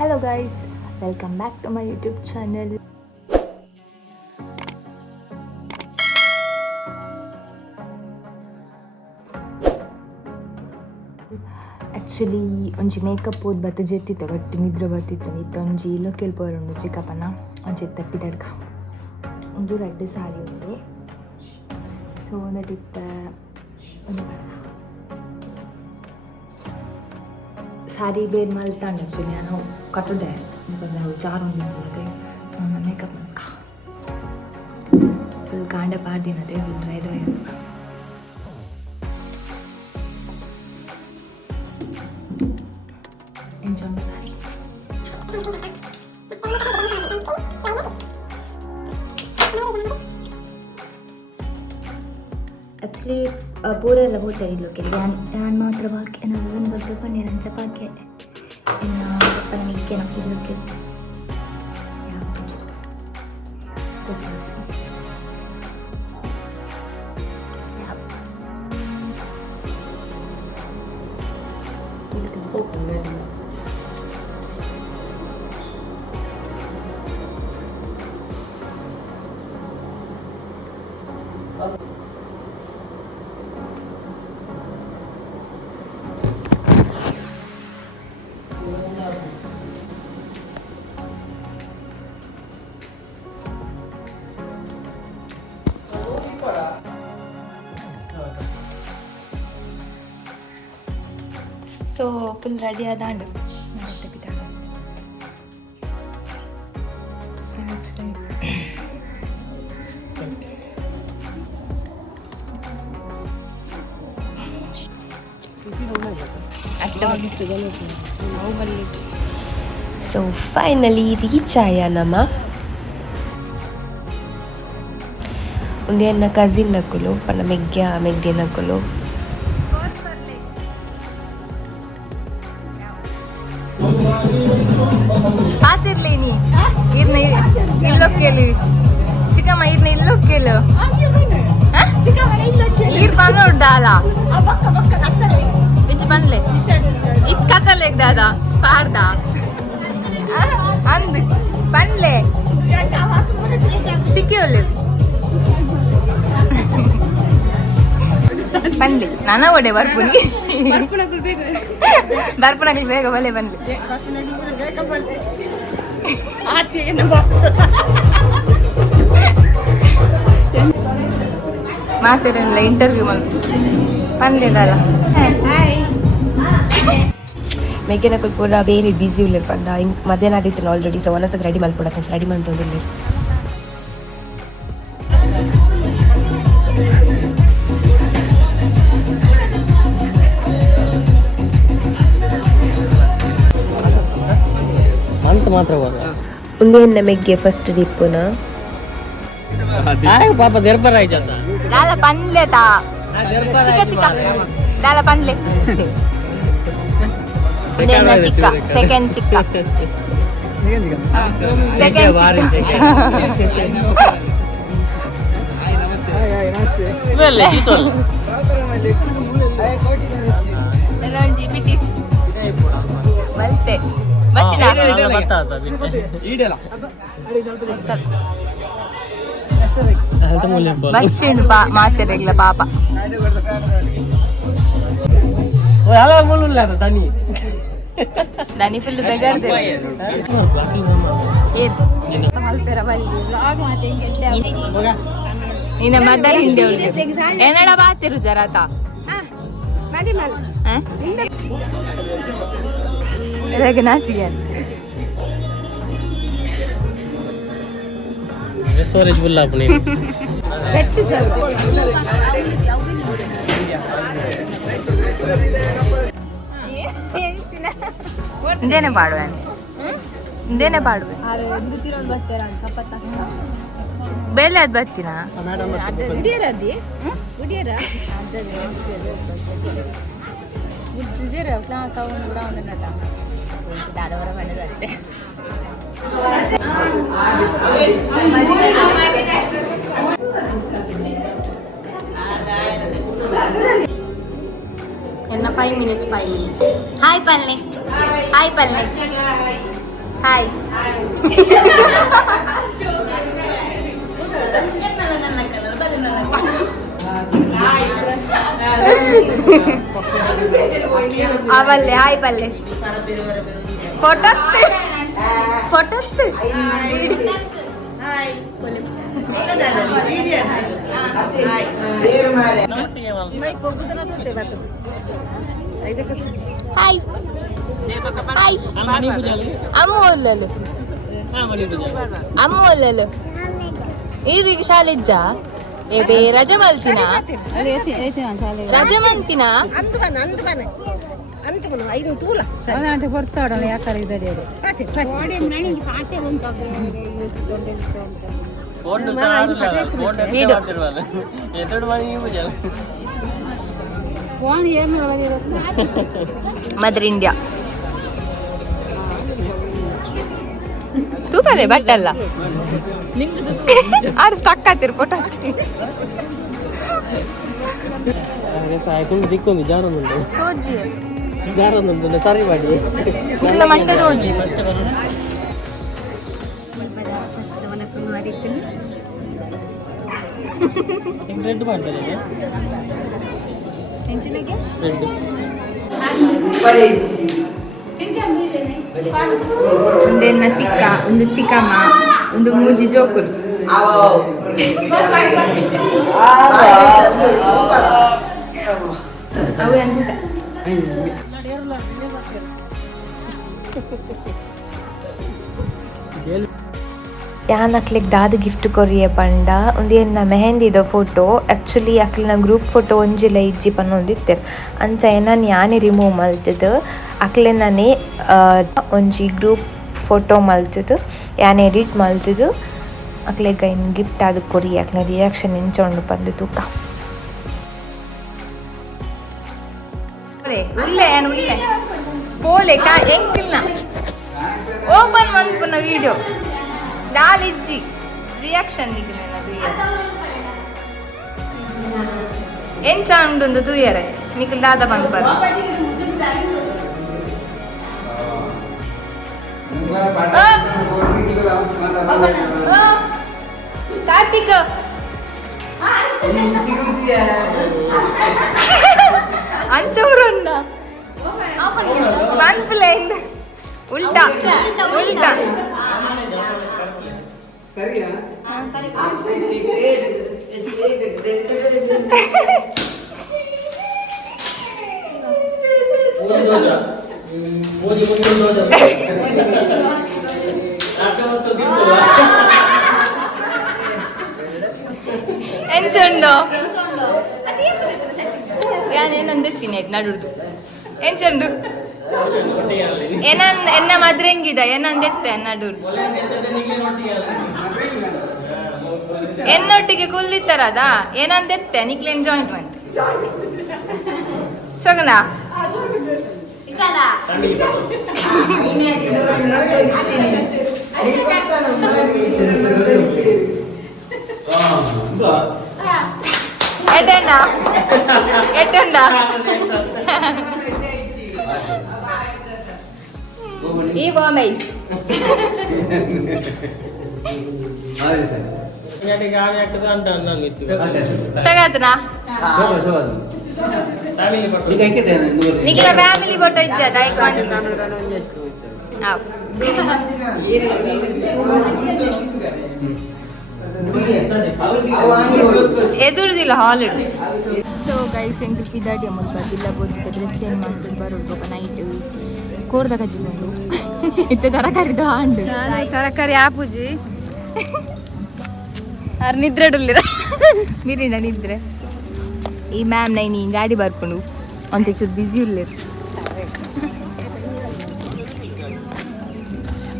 Hello guys welcome back to my YouTube channel actually ಒಂಜಿ makeup ಓದ್ ಬತ್ತ ಜೆತ್ತಿತ್ತ ಗಟ್ಟಿ ನಿದ್ರೆ ಬತ್ತಿತ್ತು ಇತ್ತ ಒಂಜಿ ಇಲ್ಲೋ ಕೇಳ್ಪೋರುಂಡು ಚಿಕ್ಕಪ್ಪನ ಒಂಜಿ ತಪ್ಪಿದಡ್ಕ ಒಂದು ರೆಡ್ ಸಾರಿ ಉಂಡು ಸೊ ನಟಿತ್ತ ಒಂದು ಸಾರಿ ಬೇರೆ ಮಲ್ತಾಂಡು ಆ್ಯಕ್ಚುಲಿ ನಾನು ಕಟ್ಟುದೆ ನಾವು ಜಾರು ಒಂದಿದೆ ಸೊ ನನ್ನ ಮೇಕಪ್ ಮಾಡ್ಕ ಫುಲ್ ಕಾಂಡ ಪಾಡ್ದಿನದೆ full red red enjoy sorry actually ಪೂರ ಎಲ್ಲ ಹೋಗ್ತಾ ಇದ್ಲು ಕೆಲವು ನಾನು ನಾನು ಮಾತ್ರ ಬಾಕಿ ನಾನು ಅದನ್ನು ಬಗ್ಗೆ ಪನ್ನೀರ್ ನನ್ನ ಚಪಾತಿ ಇನ್ನು ಪಪ್ಪನ ಮಿಕ್ಕೆ ನಾವು ಇದಕ್ಕೆ ಯಾವುದು ಗೊತ್ತಿಲ್ಲ So full ready ಆದಾಂಡು ನಡತ್ತೆ ಬಿದ್ದಾಂಡು ಸೊ ಫೈನಲಿ ರೀಚ್ ಆಯ ನಮ್ಮ ನನ್ನ ಕಸಿನ್ ನಕುಲು ಪನ್ನ ಮೆಗ್ಗ ಮೆಗ್ಗೆ ನಕ್ಕಲು ಚಿಕ್ಕಮ್ಮ ಇರ್ನ ಇಲ್ಲೊಕ್ಕೇಲು ಈರ್ ಬಂದು ಡಾಲ ಇಚ್ ಬಂದ್ಲೆ ಇಚ್ ಕತ್ತಲೆ ದಾದ? ಪಾರ್ದ ಅಂದ್. ಬಂದ್ಲೆ ಸಿಕ್ಕಿ ಒಳ್ಳೆ ಬನ್ಲಿ ನಾನ ಒಡೆ ಬರ್ಪುನಿ. ಬರ್ಪುಣಗಳು ಬೇಗ ಬಲೆ ಬನ್ಲಿ ಮಾಡ್ತಿರಲಿಲ್ಲ ಇಂಟರ್ವ್ಯೂ ಬಂದು ಪನ್ಲಿಡಲ್ಲ ಮೆಗ್ಗೆ ನಕ್ಕಲು ಪೂರ ಬೇರೆ ಬ್ಯುಸಿ ಉಳ್ಳರ್ ಪಂಡ ಹಿಂಗ್ ಮಧ್ಯಾಹ್ನ ಆದಿತ್ತು ಆಲ್ರೆಡಿ ಸೊ ಒಂದೊಂದ್ಸಕ್ಕೆ ರೆಡಿ ಮಲ್ಪಡ ರೆಡಿ ಮಾಡ್ತೊಂದಿಲ್ಲ ಅಂತ ಮಾತ್ರ ಹೋದ ಒಂದೇ ಮೆಗ್ಗೆ ಫಸ್ಟ್ ಡಿಪ್ಪುನ ಆಗ ಪಾಪ ದೆರ್ಬರ ದಾಲ ಪನ್ಲೆ ತಾ. ಚಿಕ್ಕ ಚಿಕ್ಕ. ಡಾಲ ಪನ್ಲೆ ಇದೇನ ಚಿಕ್ಕ. ಸೆಕೆಂಡ್ ಚಿಕ್ಕ. ಸೆಕೆಂಡ್ ಬಲ್ತೆ ಬಚ್ಚಿನ? ಬಚ್ಚಿಂಡು ಪಾ ಮಾತಿರಲಿಲ್ಲ ಪಾಪ ತನಿ ದನಿ ಫುಲ್ ಬೆಗರ್ದೆ ಏನ್ ನಿನ್ನ ಮದರ್ ಹಿಂದೆ ಉಳ್ಳಿ ಏನಡ ಬಾತಿರು ಜರಾತ ನಾಚಿಗೆ ಸ್ಟೋರೇಜ್ ಫುಲ್ ಆಪಣಿ ಇಂದೇನೆ ಬಾಡುವೆ ಇಂದೇನೆ ಬಾಡುವೆ ಬೇಲೆ ಅದ್ ಬರ್ತೀನ ఎన్న five minutes five minutes hi పల్లె హాయ్ పల్లె హాయ్ ఆ పల్లె హాయ్ పల్లె ఫోటో ಬಲ್ಲೆ ಫೋಟೋ ಫೋಟೋ ಹಾಯ್ ಹಾಯ್ ಅಮ್ಮೋಲ್ಲಲು ಅಮ್ಮೋಲ್ಲಲು ಈಗ ಶಾಲೆ ಇಜ್ಜ ಏ ಬೇ ರಜೆ ಮಲ್ತಿನ ರಜೆ ಮಂತಿನ ಫೋನ್ ಮನೆ ಪೂಜೆ. ಮದರ್ ಇಂಡಿಯಾ ತೂಪಲೆ ಬಟ್ಟಲ್ಲ? ಆರು ಸ್ಟಕ್ ಆಗ್ತಿರು ಫೋಟೋ ಸಾಯ್ಕೊಂಡು ದಿಕ್ಕೊಂದು ಜಾರೊಂದುಂಟು ತೋಜಿ ಜಾರೊಂದುಂಟು ಸರಿ ಮಾಡಿ ಇಲ್ಲ ಮಂಡೆ ತೋಜಿ ರೆಡ್ ಮಾಡ್ತಾರೆ ರೆಡ್ ಒಂದೆನ್ನ ಚಿಕ್ಕ ಒಂದು ಚಿಕ್ಕಮ್ಮ ಒಂದು ಮೂಜಿ ಜೋಕುಲು ಅವು ಅಂತ ಯಾನ್ ಅಕ್ಲಿಗೆ ದಾದ ಗಿಫ್ಟ್ ಕೊರಿಯೆ ಪಂಡ ಒಂದು ಎನ್ನ ಮೆಹಂದಿದ ಫೋಟೋ ಆ್ಯಕ್ಚುಲಿ ಅಕ್ಲಿನ ಗ್ರೂಪ್ ಫೋಟೋ ಒಂಜಿಲ ಇಜ್ಜಿ ಪನ್ನೊಂದಿತ್ತೆರ್ ಅಂಚ ಏನಾನು ಯಾನೆ ರಿಮೂವ್ ಮಲ್ತದು, ಅಕ್ಲೆನನೆ ಒಂಜಿ ಗ್ರೂಪ್ ಫೋಟೋ ಮಲ್ತದು, ಯಾನ್ ಎಡಿಟ್ ಮಲ್ತದು ಅಕ್ಲೆಗ ಇನ್ ಗಿಫ್ಟ್ ಆದ ಕೊರಿ ಅಕ್ಲ ರಿಯಾಕ್ಷನ್ ಇಂಚೊಂಡು ಬಂದು ತೂಕ. ಪೋಲೆ ಕಾ ಎಂಕಿಲ್ನ ಓಪನ್ ಮನ್ಪುನ ವಿಡಿಯೋ ದಾಲಿಜ್ಜಿ ರಿಯಾಕ್ಷನ್ ನಿಖಿಲ್ ಅದು ಎಂಚ ಉಂಡು ತೂಯರೆ ನಿಖಿಲ್ ದಾದ ಬಂದು ಬರ ಕಾರ್ತಿಕ್ ಅಂಚೂರು ಅಂದ ಮನ್ಪುಲೆ ಉಲ್ಟಾ. ಉಲ್ಟಾ. ಎಂಚುಂಡು. ಯಾನೇನಂದಿರ್ತೀನಿ ನಡುದು ಎಂಚುಂಡು ಏನನ್ ಎನ್ನ ಮದ್ರೆಂಗಿದ ಎತ್ತೆ ನಡು ಎನ್ನೊಟ್ಟಿಗೆ ಕುಲ್ದಿತ್ತಾರದ? ಏನಂದ ನಿಕ್ಲೆ ನಿಕ್ಲೇನ್ ಜಾಯಿಂಟ್ ಎಟ್ಟಂಡ ಎಟ್ಟಂಡ ಈ ಬಾಮೈಸ್ ಗಾಡಿ ಹಾಕಿದ್ರೆ ಅಂತ ನಾನು ಇತ್ತು ಸಗಾತನಾ ಫ್ಯಾಮಿಲಿ ಕೊಟ್ಟು ನಿಖಿಲ ಫ್ಯಾಮಿಲಿ ಫೋಟೋ ಇಚ್ಚ ದಯಕ್ ಮಾಡಿ ಆವ್. ಎದುರುದಿಲ್ಲ ಹಾಲ್ ಸೊ ಗೈಸ್ ಎಂಕಲ್ ಪಿದಾಡಿ ಅಮೌಂಟ್ ಬರ್ತಿಲ್ಲ ಬೋದಿದ್ದ ಡ್ರೆಸ್ ಚೇಂಜ್ ಮಾಡ್ಕೊಂಡು ಬರೋದು ఒక ನೈಟ್ ಕೋರ್ದ ಕಜ್ಜಿಕೊಂಡು ಇತ್ತ ತರಕಾರಿದ ಹಾಂಡು ತರಕಾರಿ ಆಪುಜಿ ಅವ್ರು ನಿದ್ರೆ ಡೊಲ್ಲಿರ ಮೀರಿನ ನಿದ್ರೆ ಈ ಮ್ಯಾಮ್ ನೈನಿ ಗಾಡಿ ಬರ್ಕೊಂಡು ಅಂತ ಚೂರು ಬ್ಯುಸಿ ಉಳ್ಳೇರು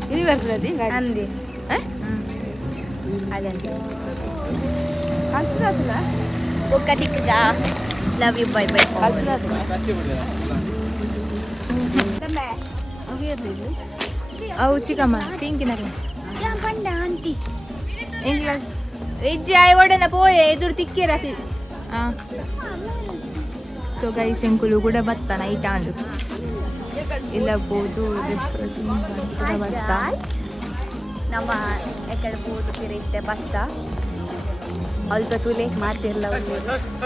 ಇಲ್ಲಿ ಬರ್ತದೆ ಅಂದಿ ಅದಂತೆ ಒಕ್ಕ ದಿಕ್ಕದ ಲವ್ ಯು ಬೈ ಬೈ ಅವು ಚಿಕ್ಕಮ್ಮ ಪಿಂಕಿನ ಆಂಟಿ. ಇಜ್ಜಿ ಆಯ್ ಒಡನೆ ಪೋಯೆ ಎದುರು ತಿಕ್ಕಿರ ಸೊ ಗೈ ಸೆಂಕುಲು ಕೂಡ ಬತ್ತ ನೈಟ್ ಆಂಡು. ಇಲ್ಲ ಬೋದು ನಮ್ಮ ಯಾಕಡೆ ಬೋದು ತಿರುತ್ತೆ ಬತ್ತ ಅಲ್ಪ ತುಲೆ ಮಾತಿರ್ಲ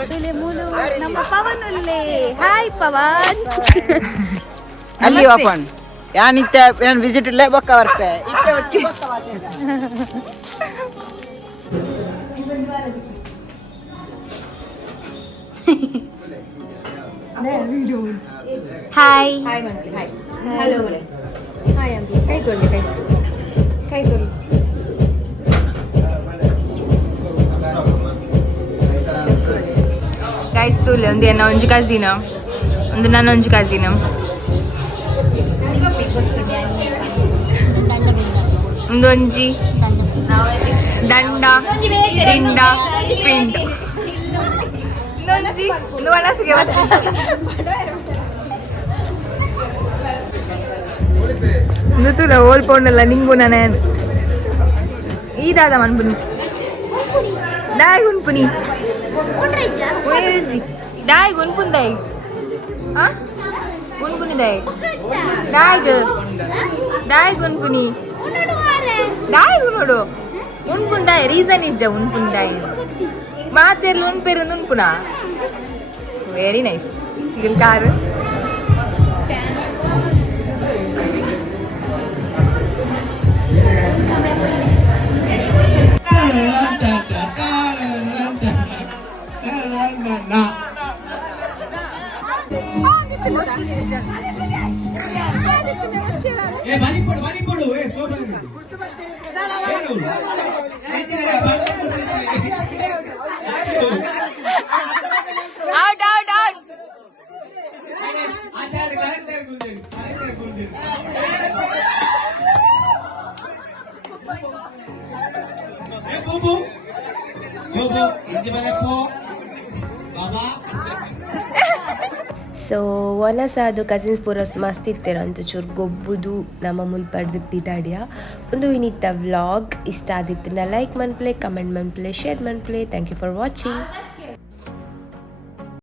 ತುಲೆ ಮೂಲು ನಮ್ಮ ಪವನ್ ಹಾಯ್ ಪವನ್. ಅಲ್ಲಿ ಓಪನ್ ಯಾನ್ ಇತ್ತೆ ಏನ್ ವಿಸಿಟ್ ಇಲ್ಲೇ ಬೊಕ್ಕ ಬರ್ತೆ ಇತ್ತೆ ಒಚ್ಚಿ ಬೊಕ್ಕ ಬರ್ತೆ ಹಾಯ್ ಹಾಯ್ ಮಾಡಿ ಹಾಯ್ ಹಲೋ ಹಾಯ್ ಅಂತ ಕೈ ಕೊಡ್ಲಿ ಕೈ ಕೈ ಕೊಡ್ಲಿ ಗೈಸ್ ತೂಲೆ ಒಂದು ಎನ್ನ ಒಂಜಿ ಕಸಿನ ಒಂದು ನನ್ನ ಒಂಜಿ ಕಸಿನ ಒಂದು ಒಂಜಿ ದಂಡ, ದಿಂಡ, ಪಿಂಡ. ಇನ್ನೊಂಜಿ ಒಂದು ಒಳಸಿಗೆ ನೃತ್ಯದ ಓಲ್ಪೊಂಡಲ್ಲ ನಿಂಗು ನಾನು. ಈದಾದ ಮನ್ಪುನಿ ದಾಯ್ ಗುನ್ಪುನಿ. ದಾಯ್ ಗುನ್ಪುನ್ ದಾಯ್. ಗುನ್ಪುನಿ ದಾಯ್. ದಾಯ್ ದಾಯ್ ಗುನ್ಪುನಿ. டாய் உன்னோடு உன்புன் டாய் ரீசன் இஜ்ஜ உன்புன் டாய் மாத்தேர்ல உன் பேர் உன்புனா வெரி நைஸ் இதில் காரு Oh! ఏ బలి పడు బలి పడు ఏ చూడండి అవుట్ అవుట్ అవుట్ ఆచారు కరెక్ట్ గుంజి కరెక్ట్ గుంజి ఏ బుబు బుబు ఇది మనకు ಸೊ ಒನಸಾದು ಕಸಿನ್ಸ್ ಪೂರ ಮಸ್ತ್ ಇತ್ತೆರ್ ಅಂತ ಚೂರು ಗೊಬ್ಬುದು ನಮ್ಮ ಮುಲ್ಪಡ್ದು ಪಿದಾಡಿಯ ಒಂದು ಇನ್ನಿತ್ತ ವ್ಲಾಗ್ ಇಷ್ಟ ಆದಿತ್ತನ್ನ ಲೈಕ್ ಮನ್ಪ್ಲೆ ಕಮೆಂಟ್ ಮನ್ಪ್ಲೆ ಶೇರ್ ಮನ್ಪ್ಲೆ ಥ್ಯಾಂಕ್ ಯು ಫಾರ್ ವಾಚಿಂಗ್